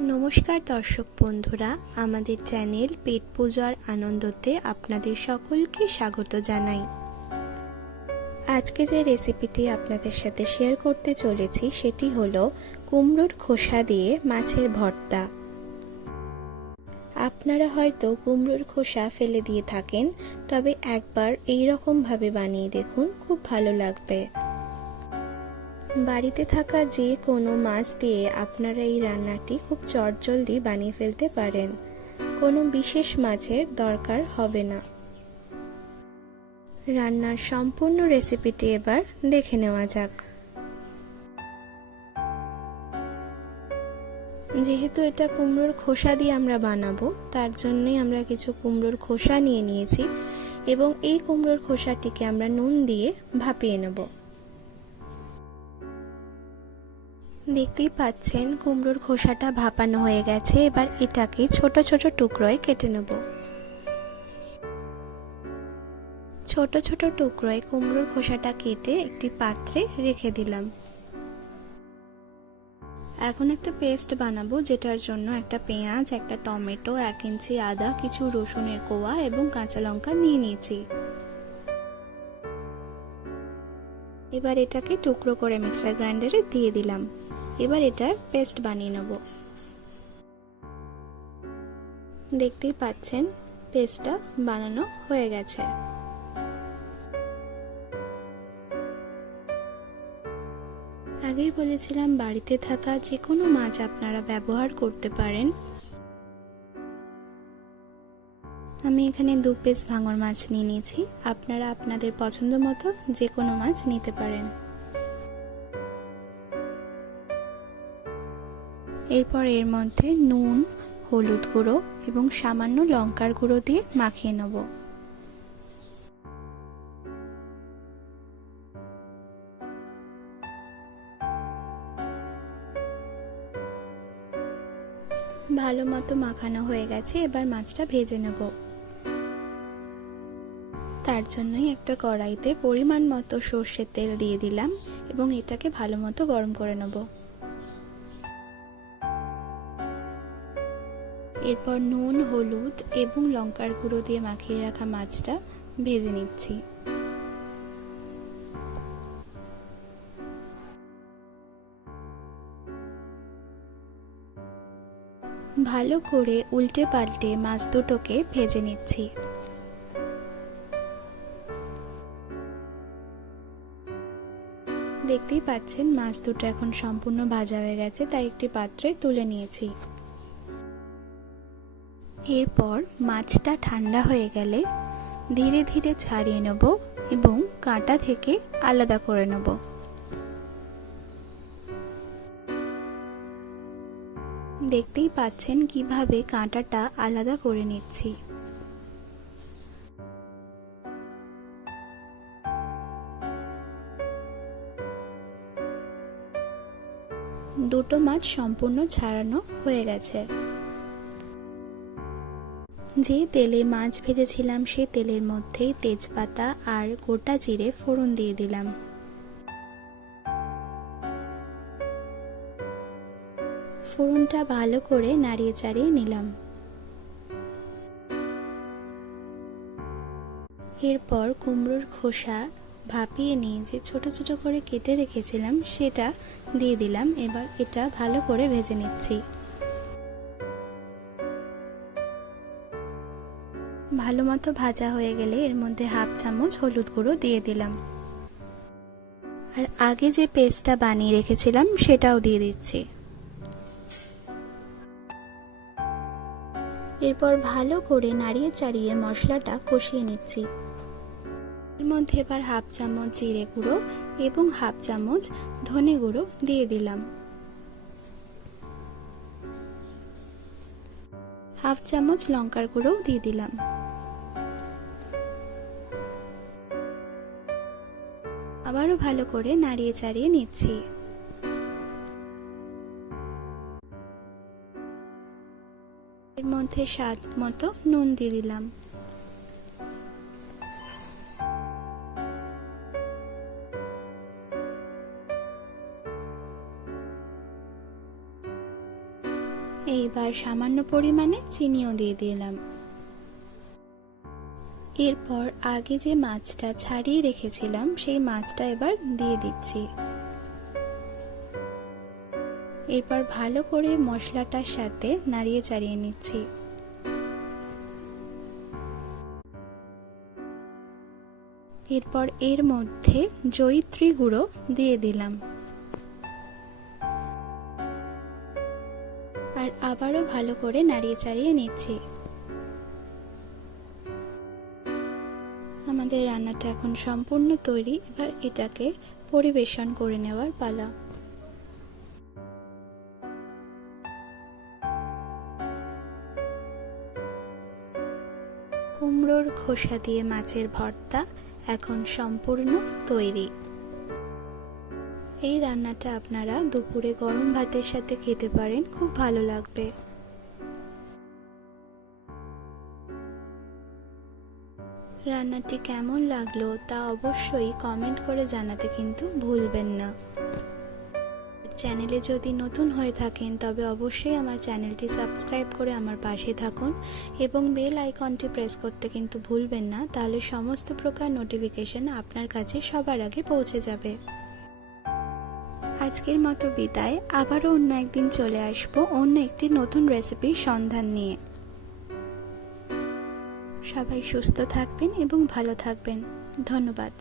নমস্কার দর্শক বন্ধুরা, আমাদের চ্যানেল পেট পূজার আনন্দতে আপনাদের সকলকে স্বাগত জানাই। আজকে যে রেসিপিটি আপনাদের সাথে শেয়ার করতে চলেছি, সেটি হলো কুমড়োর খোসা দিয়ে মাছের ভর্তা। আপনারা হয়তো কুমড়োর খোসা ফেলে দিয়ে থাকেন, তবে একবার এই ভাবে বানিয়ে দেখুন, খুব ভালো লাগবে। বাড়িতে থাকা যে কোনো মাছ দিয়ে আপনারা এই রান্নাটি খুব চটজলদি বানিয়ে ফেলতে পারেন। কোনো বিশেষ মাছের দরকার হবে না। রান্নার সম্পূর্ণ রেসিপিটি এবার দেখে নেওয়া যাক। যেহেতু এটা কুমড়োর খোসা দিয়ে আমরা বানাবো, তার জন্যই আমরা কিছু কুমড়োর খোসা নিয়ে নিয়েছি এবং এই কুমড়োর খোসাটিকে আমরা নুন দিয়ে ভাপিয়ে নেব। দেখতেই পাচ্ছেন কুমড়োর খোসাটা ভাপানো হয়ে গেছে। এবার এটাকে ছোট ছোট টুকরোয় কেটে নেব। ছোট ছোট টুকরোয় কুমড়োর খোসাটা কেটে একটি পাত্রে রেখে দিলাম। এখন একটা পেস্ট বানাবো, যেটার জন্য একটা পেঁয়াজ, একটা টমেটো, এক ইঞ্চি আদা, কিছু রসুনের কোয়া এবং কাঁচা লঙ্কা নিয়ে নিয়েছি। এবার এটাকে টুকরো করে মিক্সার গ্রাইন্ডারে দিয়ে দিলাম। এবার এটার পেস্ট বানিয়ে নেব। দেখতেই পাচ্ছেন, পেস্টটা বানানো হয়ে গেছে। আগেই বলেছিলাম, বাড়িতে থাকা যে কোনো মাছ আপনারা ব্যবহার করতে পারেন। আমি এখানে দু পিস ভাঙর মাছ নিয়ে নিয়েছি। আপনারা আপনাদের পছন্দ মতো যে কোনো মাছ নিতে পারেন। এরপর এর মধ্যে নুন, হলুদ গুঁড়ো এবং সামান্য লঙ্কার গুঁড়ো দিয়ে মাখিয়ে নেব। ভালো মতো মাখানো হয়ে গেছে। এবার মাছটা ভেজে নেব। তার জন্যই একটা কড়াইতে পরিমাণ মতো সর্ষের তেল দিয়ে দিলাম এবং এটাকে ভালো মতো গরম করে নেব। এরপর নুন, হলুদ এবং লঙ্কার গুঁড়ো দিয়ে মাখিয়ে রাখা মাছটা ভেজে নিচ্ছি। ভালো করে উল্টে পাল্টে মাছ দুটোকে ভেজে নিচ্ছি। দেখতেই পাচ্ছেন, মাছ দুটো এখন সম্পূর্ণ ভাজা হয়ে গেছে, তাই একটি পাত্রে তুলে নিয়েছি। এরপর মাছটা ঠান্ডা হয়ে গেলে ধীরে ধীরে ছাড়িয়ে নেব এবং কাঁটা থেকে আলাদা করে নেব। দেখতেই পাচ্ছেন কীভাবে কাঁটাটা আলাদা করে নিচ্ছি। দুটো মাছ সম্পূর্ণ ছাড়ানো হয়ে গেছে। যে তেলে মাছ ভেজেছিলাম সেই তেলের মধ্যেই তেজপাতা আর গোটা জিরে ফোড়ন দিয়ে দিলাম। ফোড়নটা ভালো করে নাড়িয়ে চাড়িয়ে নিলাম। এরপর কুমড়োর খোসা ভাপিয়ে নিয়ে যে ছোট ছোট করে কেটে রেখেছিলাম, সেটা দিয়ে দিলাম। এবার এটা ভালো করে ভেজে নিচ্ছি। ভালো মতো ভাজা হয়ে গেলে এর মধ্যে হাফ চামচ হলুদ গুঁড়ো দিয়ে দিলাম। আর আগে যে পেস্টটা বানিয়ে রেখেছিলাম, সেটাও দিয়ে দিচ্ছি। এরপর ভালো করে নাড়িয়ে চাড়িয়ে মশলাটা কষিয়ে নিচ্ছি। এর মধ্যে এবার হাফ চামচ জিরে গুঁড়ো এবং হাফ চামচ ধনে গুঁড়ো দিয়ে দিলাম। হাফ চামচ লঙ্কার গুঁড়োও দিয়ে দিলাম। আবারও ভালো করে নাড়িয়ে চাড়িয়ে নিচ্ছি। এর মধ্যে স্বাদ মতো নুন দিয়ে দিলাম। এইবার সামান্য পরিমাণে চিনিও দিয়ে দিলাম। এরপর আগে যে মাছটা ছাড়িয়ে রেখেছিলাম, সেই মাছটা এবার দিয়ে দিচ্ছি। এরপর ভালো করে মশলাটার সাথে নাড়িয়ে চাড়িয়ে নিচ্ছি। এরপর এর মধ্যে জয়িত্রী গুঁড়ো দিয়ে দিলাম। আবারও ভালো করে নাড়িয়ে চাড়িয়ে নিচ্ছি। আমাদের রান্নাটা এখন সম্পূর্ণ তৈরি। এবার এটাকে পরিবেশন করে নেওয়ার পালা। কুমড়োর খোসা দিয়ে মাছের ভর্তা এখন সম্পূর্ণ তৈরি। এই রান্নাটা আপনারা দুপুরে গরম ভাতের সাথে খেতে পারেন, খুব ভালো লাগবে। রান্নাটি কেমন লাগল তা অবশ্যই কমেন্ট করে জানাতে কিন্তু ভুলবেন না। চ্যানেলে যদি নতুন হয়ে থাকেন, তবে অবশ্যই আমার চ্যানেলটি সাবস্ক্রাইব করে আমার পাশে থাকুন এবং বেল আইকনটি প্রেস করতে কিন্তু ভুলবেন না, তাহলে সমস্ত প্রকার নোটিফিকেশন আপনার কাছে সবার আগে পৌঁছে যাবে। আজকের মতো বিদায়। আবারও অন্য একদিন চলে আসব অন্য একটি নতুন রেসিপির সন্ধান নিয়ে। সবাই সুস্থ থাকবেন এবং ভালো থাকবেন। ধন্যবাদ।